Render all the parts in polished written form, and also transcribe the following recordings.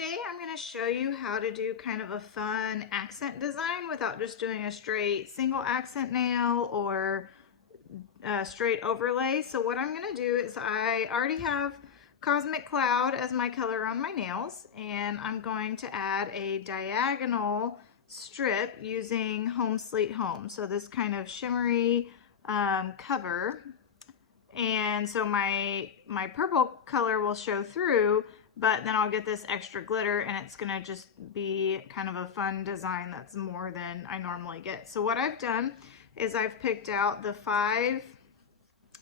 Today I'm going to show you how to do kind of a fun accent design without just doing a straight single accent nail or a straight overlay. So what I'm going to do is I already have Cosmic Cloud as my color on my nails, and I'm going to add a diagonal strip using Home Sweet Home. So this kind of shimmery cover. And so my purple color will show through, but then I'll get this extra glitter and it's gonna just be kind of a fun design that's more than I normally get. So what I've done is I've picked out the 5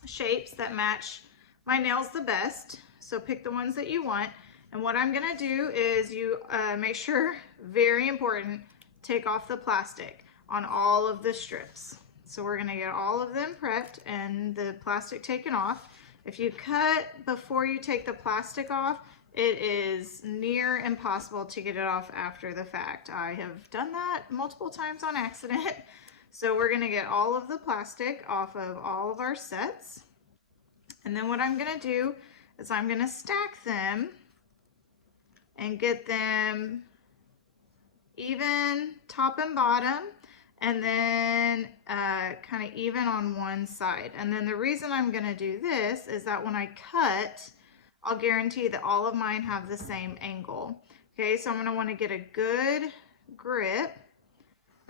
shapes that match my nails the best. So pick the ones that you want. And what I'm gonna do is you make sure, very important, take off the plastic on all of the strips. So we're gonna get all of them prepped and the plastic taken off. If you cut before you take the plastic off, it is near impossible to get it off after the fact. I have done that multiple times on accident. So we're gonna get all of the plastic off of all of our sets. And then what I'm gonna do is I'm gonna stack them and get them even top and bottom, and then kind of even on one side. And then the reason I'm gonna do this is that when I cut, I'll guarantee that all of mine have the same angle. Okay, so I'm gonna wanna get a good grip,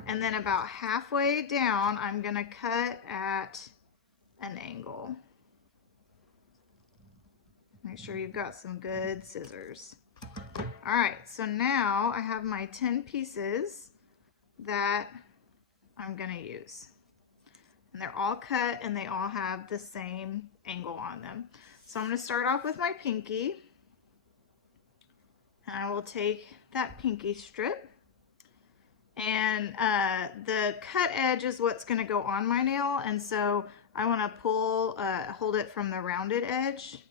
and then about halfway down, I'm gonna cut at an angle. Make sure you've got some good scissors. All right, so now I have my 10 pieces that I'm gonna use. And they're all cut and they all have the same angle on them. So I'm gonna start off with my pinky. And I will take that pinky strip. And the cut edge is what's gonna go on my nail. And so I wanna hold it from the rounded edge.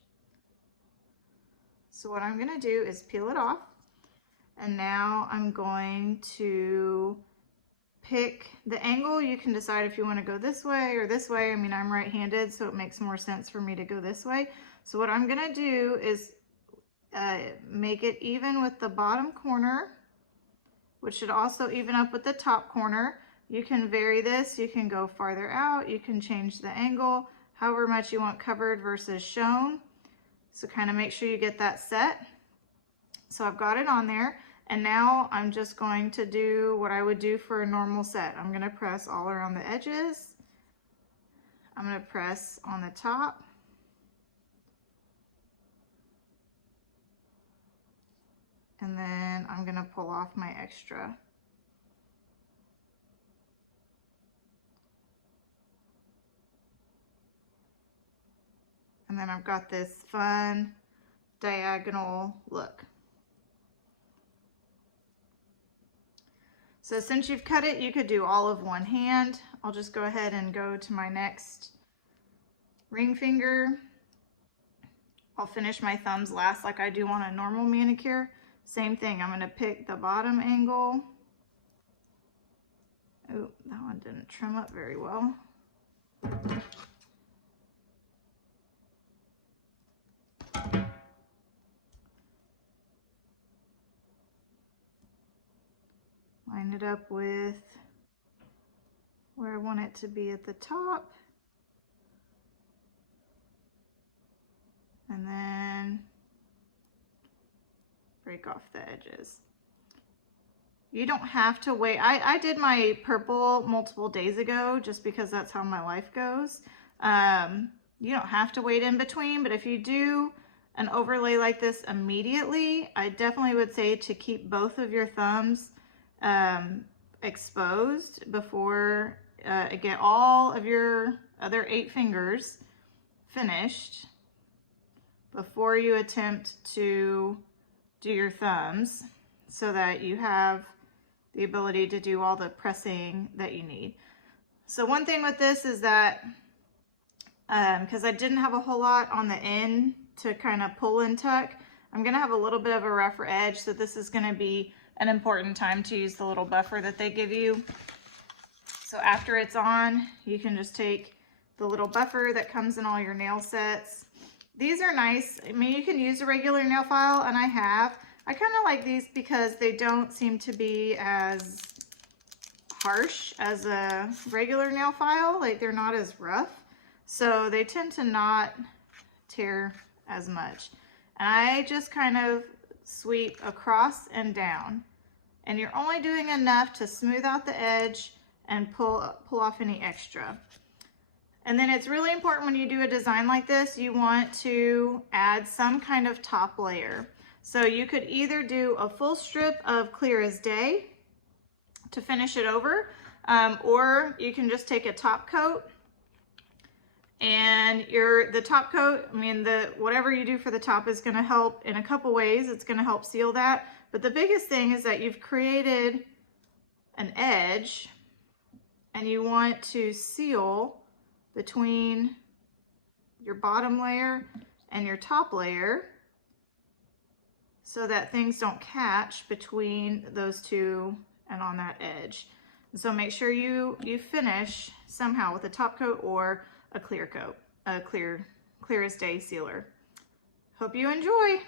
So what I'm gonna do is peel it off. And now I'm going to pick the angle. You can decide if you want to go this way or this way. I mean, I'm right-handed, so it makes more sense for me to go this way. So what I'm gonna do is make it even with the bottom corner, which should also even up with the top corner. You can vary this, you can go farther out, you can change the angle, however much you want covered versus shown. So kind of make sure you get that set. So I've got it on there. And now I'm just going to do what I would do for a normal set. I'm gonna press all around the edges. I'm gonna press on the top. And then I'm gonna pull off my extra. And then I've got this fun diagonal look. So since you've cut it, you could do all of one hand. I'll just go ahead and go to my next ring finger. I'll finish my thumbs last like I do on a normal manicure. Same thing, I'm gonna pick the bottom angle. Oh, that one didn't trim up very well. Line it up with where I want it to be at the top. And then break off the edges. You don't have to wait. I did my purple multiple days ago just because that's how my life goes. You don't have to wait in between, but if you do an overlay like this immediately, I definitely would say to keep both of your thumbs exposed before get all of your other 8 fingers finished before you attempt to do your thumbs, so that you have the ability to do all the pressing that you need. So one thing with this is that because I didn't have a whole lot on the end to kind of pull and tuck, I'm gonna have a little bit of a rougher edge, so this is gonna be an important time to use the little buffer that they give you. So after it's on, you can just take the little buffer that comes in all your nail sets. These are nice. I mean, you can use a regular nail file, and I have. I kind of like these because they don't seem to be as harsh as a regular nail file. Like they're not as rough. So they tend to not tear as much. And I just kind of sweep across and down. And you're only doing enough to smooth out the edge and pull off any extra. And then it's really important when you do a design like this, you want to add some kind of top layer. So you could either do a full strip of Clear as Day to finish it over, or you can just take a top coat. And the top coat, I mean, whatever you do for the top is gonna help in a couple ways. It's gonna help seal that. But the biggest thing is that you've created an edge and you want to seal between your bottom layer and your top layer so that things don't catch between those two and on that edge. And so make sure you finish somehow with a top coat or a clear coat, a clear as day sealer. Hope you enjoy.